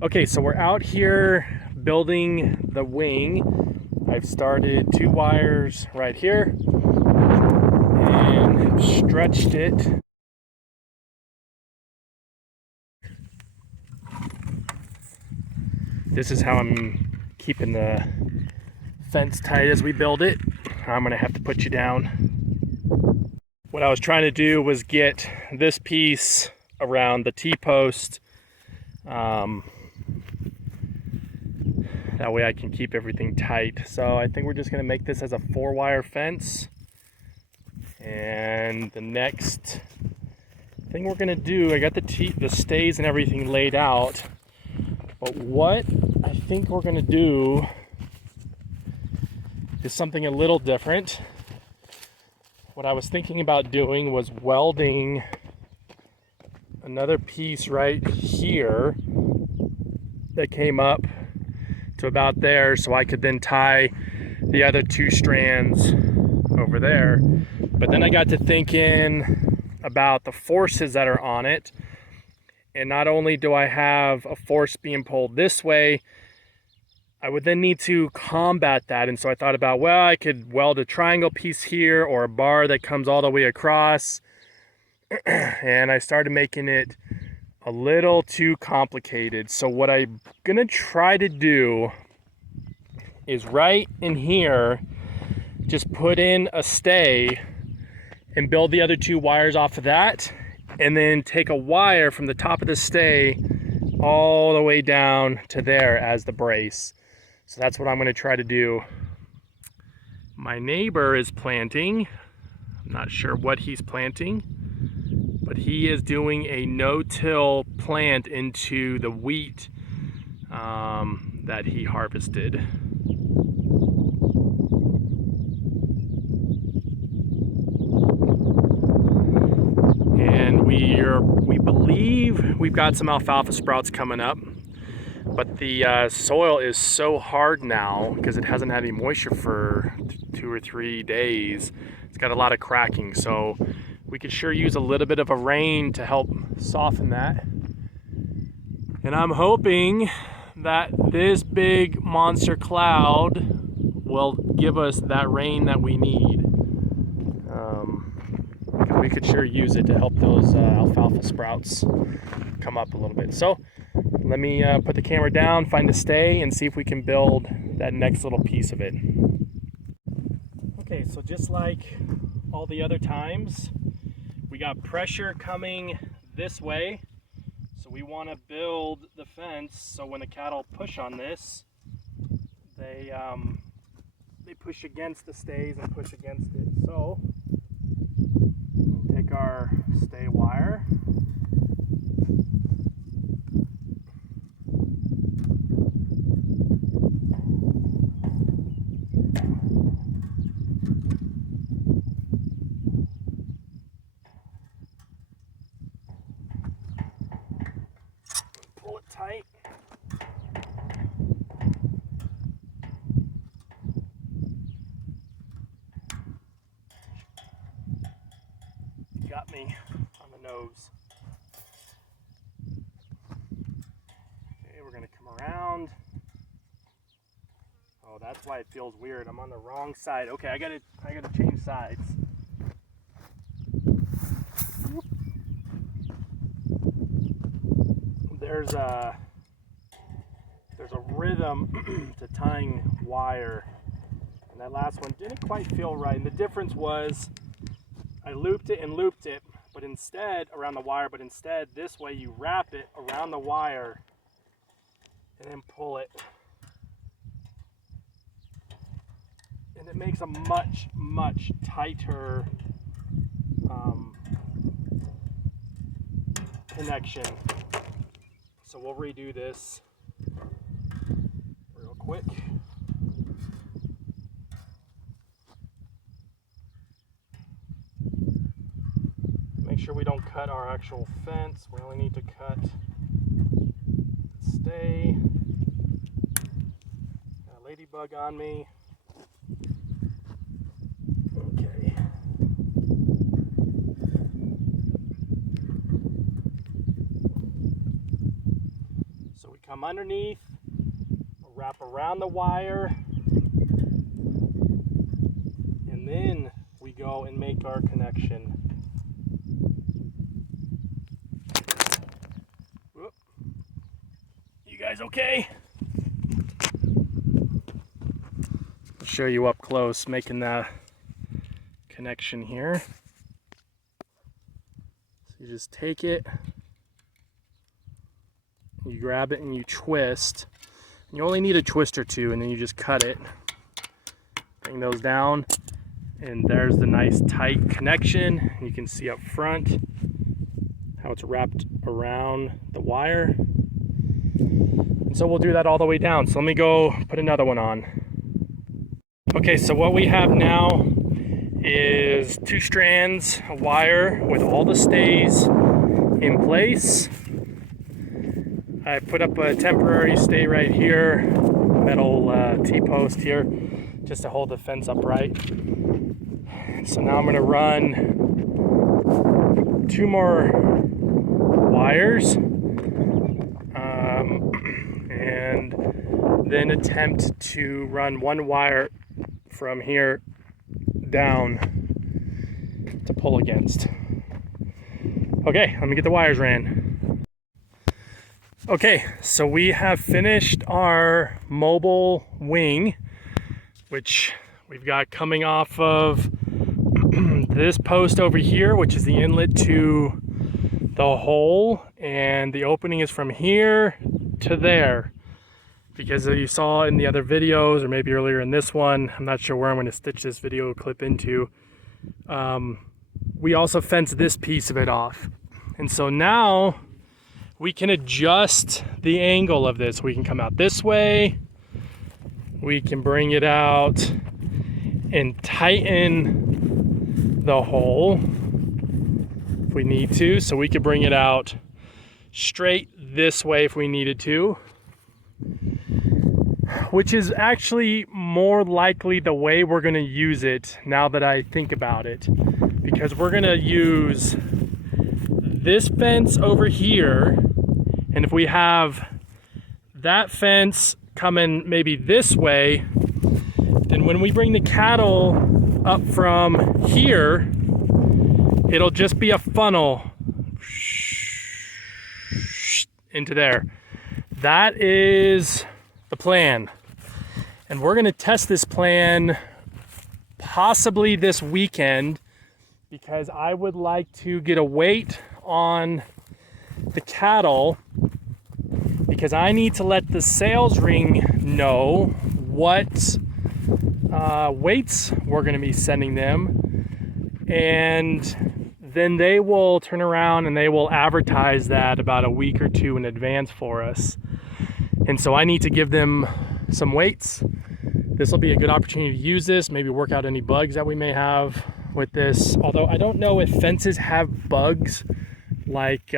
Okay, so we're out here building the wing. I've started 2 wires right here and stretched it. This is how I'm keeping the fence tight as we build it. I'm gonna have to put you down. What I was trying to do was get this piece around the T-post. That way I can keep everything tight. So I think we're just gonna make this as a 4-wire fence. And the next thing we're gonna do, I got the stays and everything laid out. But what I think we're gonna do is something a little different. What I was thinking about doing was welding another piece right here that came up to about there, so I could then tie the other 2 strands over there. But then I got to thinking about the forces that are on it, and not only do I have a force being pulled this way, I would then need to combat that. And so I thought about, well, I could weld a triangle piece here or a bar that comes all the way across. And I started making it a little too complicated. So what I'm gonna try to do is right in here, just put in a stay and build the other 2 wires off of that, and then take a wire from the top of the stay all the way down to there as the brace. So that's what I'm gonna try to do. My neighbor is planting. I'm not sure what he's planting, but he is doing a no-till plant into the wheat that he harvested. And we believe we've got some alfalfa sprouts coming up, but the soil is so hard now because it hasn't had any moisture for 2 or 3 days. It's got a lot of cracking, so we could sure use a little bit of a rain to help soften that. And I'm hoping that this big monster cloud will give us that rain that we need. We could sure use it to help those alfalfa sprouts come up a little bit. So let me put the camera down, find a stay, and see if we can build that next little piece of it. Okay, so just like all the other times, we got pressure coming this way. So we want to build the fence so when the cattle push on this, they push against the stays and push against it. So we'll take our stay wire, pull it tight. Got me on the nose. Okay, we're gonna come around. Oh, that's why it feels weird. I'm on the wrong side. Okay, I gotta change sides. There's a rhythm to tying wire, and that last one didn't quite feel right. And the difference was I looped it and looped it, but instead around the wire. But instead, this way you wrap it around the wire and then pull it, and it makes a much tighter connection. So we'll redo this real quick. Make sure we don't cut our actual fence. We only need to cut the stay. Got a ladybug on me. Okay. So we come underneath, wrap around the wire, and then we go and make our connection. Whoop. You guys okay? I'll show you up close making that connection here. So you just take it, you grab it and you twist. You only need a twist or two, and then you just cut it. Bring those down, and there's the nice tight connection. You can see up front how it's wrapped around the wire. And so we'll do that all the way down. So let me go put another one on. Okay, so what we have now is 2 strands of wire with all the stays in place. I put up a temporary stay right here, metal T-post here, just to hold the fence upright. So now I'm going to run 2 more wires, and then attempt to run 1 wire from here down to pull against. Okay, let me get the wires ran. Okay, so we have finished our mobile wing, which we've got coming off of this post over here, which is the inlet to the hole, and the opening is from here to there. Because you saw in the other videos, or maybe earlier in this one, I'm not sure where I'm going to stitch this video clip into, we also fenced this piece of it off. And so now we can adjust the angle of this. We can come out this way, we can bring it out and tighten the hole if we need to. So we could bring it out straight this way if we needed to, which is actually more likely the way we're going to use it now that I think about it, because we're going to use this fence over here, and if we have that fence coming maybe this way, then when we bring the cattle up from here, it'll just be a funnel into there. That is the plan. And we're going to test this plan possibly this weekend, because I would like to get a weight on the cattle, because I need to let the sales ring know what weights we're going to be sending them, and then they will turn around and they will advertise that about a week or 2 in advance for us. And so I need to give them some weights. This will be a good opportunity to use this, maybe work out any bugs that we may have with this. Although I don't know if fences have bugs like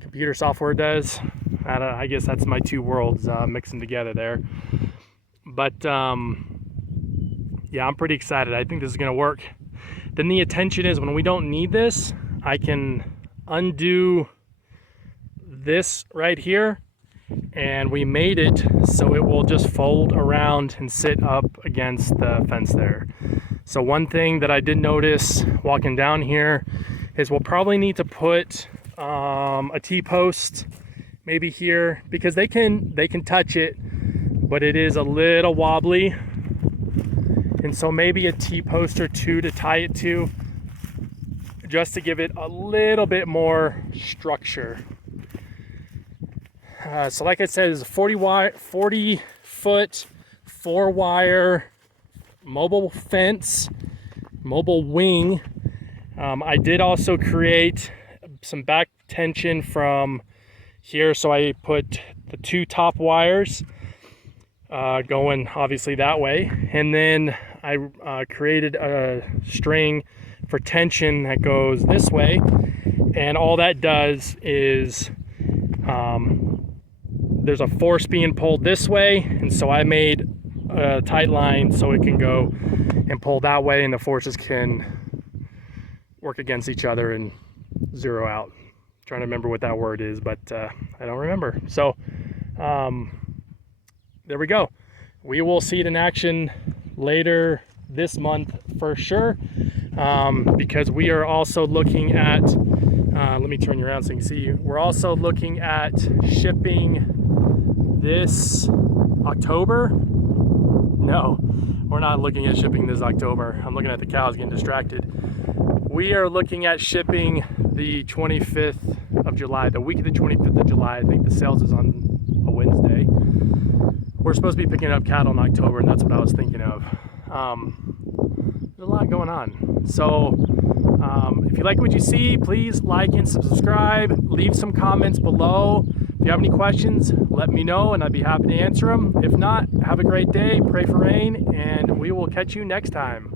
computer software does. I guess that's my 2 worlds mixing together there. But yeah, I'm pretty excited. I think this is going to work. Then the intention is when we don't need this, I can undo this right here, and we made it so it will just fold around and sit up against the fence there. So one thing that I did notice walking down here is we'll probably need to put a T-post maybe here, because they can touch it, but it is a little wobbly. And so maybe a T-post or 2 to tie it to, just to give it a little bit more structure. So like I said, it's a 40 foot 4-wire mobile fence, mobile wing. I did also create some back tension from here, so I put the 2 top wires going obviously that way, and then I created a string for tension that goes this way, and all that does is there's a force being pulled this way, and so I made a tight line so it can go and pull that way, and the forces can work against each other and zero out. Trying to remember what that word is, but I don't remember. So there we go. We will see it in action later this month for sure, because we are also looking at, let me turn you around so you can see, we're also looking at shipping this October. No, we're not looking at shipping this October. I'm looking at the cows getting distracted. We are looking at shipping the 25th of July, the week of the 25th of July. I think the sales is on a Wednesday. We're supposed to be picking up cattle in October, and that's what I was thinking of. There's a lot going on. So if you like what you see, please like and subscribe. Leave some comments below. If you have any questions, let me know, and I'd be happy to answer them. If not, have a great day. Pray for rain, and we will catch you next time.